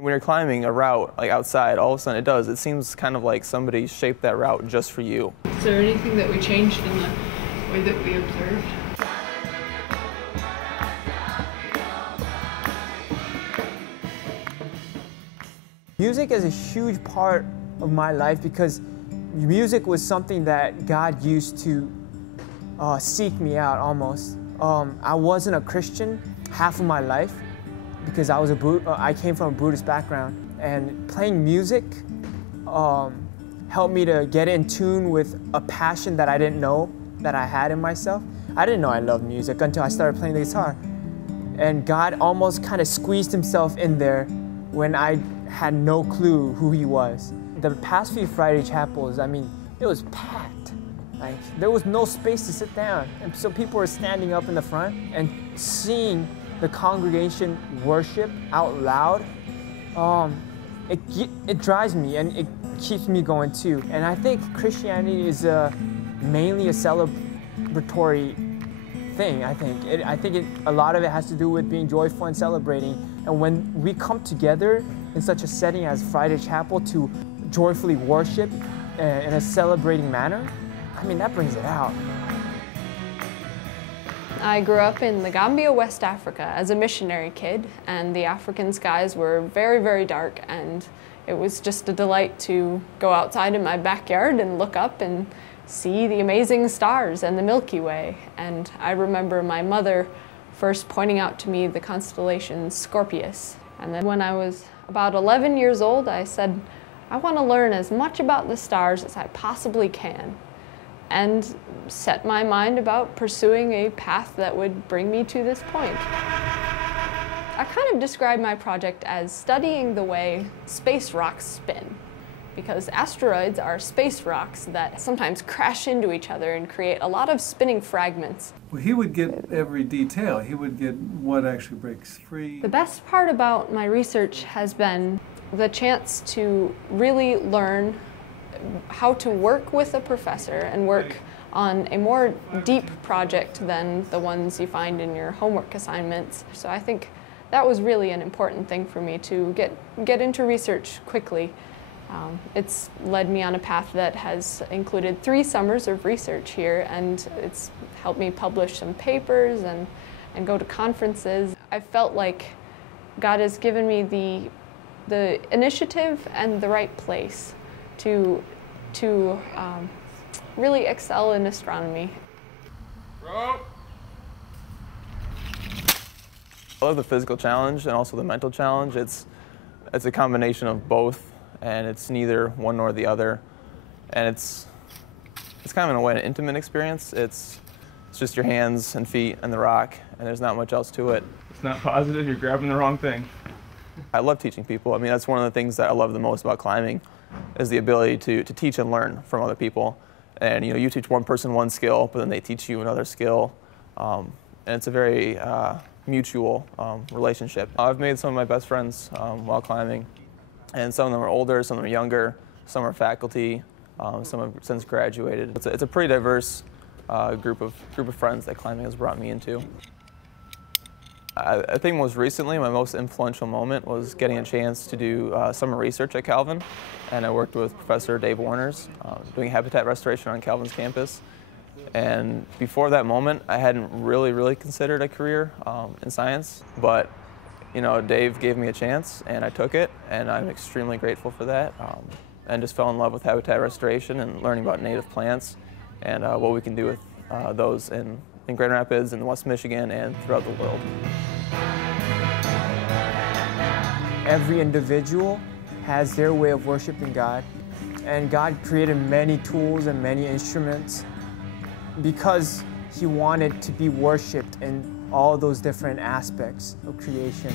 When you're climbing a route, like outside, all of a sudden it seems kind of like somebody shaped that route just for you. Is there anything that we changed in the way that we observed? Music is a huge part of my life because music was something that God used to seek me out almost. I wasn't a Christian half of my life because I came from a Buddhist background, and playing music helped me to get in tune with a passion that I didn't know that I had in myself. I didn't know I loved music until I started playing the guitar. And God almost kind of squeezed himself in there when I had no clue who he was. The past few Friday chapels, I mean, it was packed. Like, there was no space to sit down. And so people were standing up in the front, and seeing the congregation worship out loud, it drives me and it keeps me going too. And I think Christianity is mainly a celebratory thing, I think. A lot of it has to do with being joyful and celebrating. And when we come together in such a setting as Friday Chapel to joyfully worship in a celebrating manner, I mean, that brings it out. I grew up in the Gambia, West Africa as a missionary kid, and the African skies were very, very dark, and it was just a delight to go outside in my backyard and look up and see the amazing stars and the Milky Way. And I remember my mother first pointing out to me the constellation Scorpius. And then when I was about 11 years old, I said, I want to learn as much about the stars as I possibly can, and set my mind about pursuing a path that would bring me to this point. I kind of describe my project as studying the way space rocks spin, because asteroids are space rocks that sometimes crash into each other and create a lot of spinning fragments. Well, he would get every detail. He would get what actually breaks free. The best part about my research has been the chance to really learn how to work with a professor and work on a more deep project than the ones you find in your homework assignments. So I think that was really an important thing for me, to get into research quickly. It's led me on a path that has included 3 summers of research here, and it's helped me publish some papers and go to conferences. I felt like God has given me the initiative and the right place to really excel in astronomy. I love the physical challenge and also the mental challenge. It's a combination of both, and it's neither one nor the other. And it's kind of, in a way, an intimate experience. It's just your hands and feet and the rock, and there's not much else to it. It's not positive, you're grabbing the wrong thing. I love teaching people. I mean, that's one of the things that I love the most about climbing, is the ability to teach and learn from other people. And you teach one person one skill, but then they teach you another skill. And it's a very mutual relationship. I've made some of my best friends while climbing, and some of them are older, some of them are younger, some are faculty, some have since graduated. It's a pretty diverse group of friends that climbing has brought me into. I think most recently, my most influential moment was getting a chance to do summer research at Calvin, and I worked with Professor Dave Warners doing habitat restoration on Calvin's campus. And before that moment, I hadn't really considered a career in science, but Dave gave me a chance, and I took it, and I'm extremely grateful for that, and just fell in love with habitat restoration and learning about native plants and what we can do with those in Grand Rapids and West Michigan and throughout the world. Every individual has their way of worshiping God, and God created many tools and many instruments because he wanted to be worshipped in all those different aspects of creation.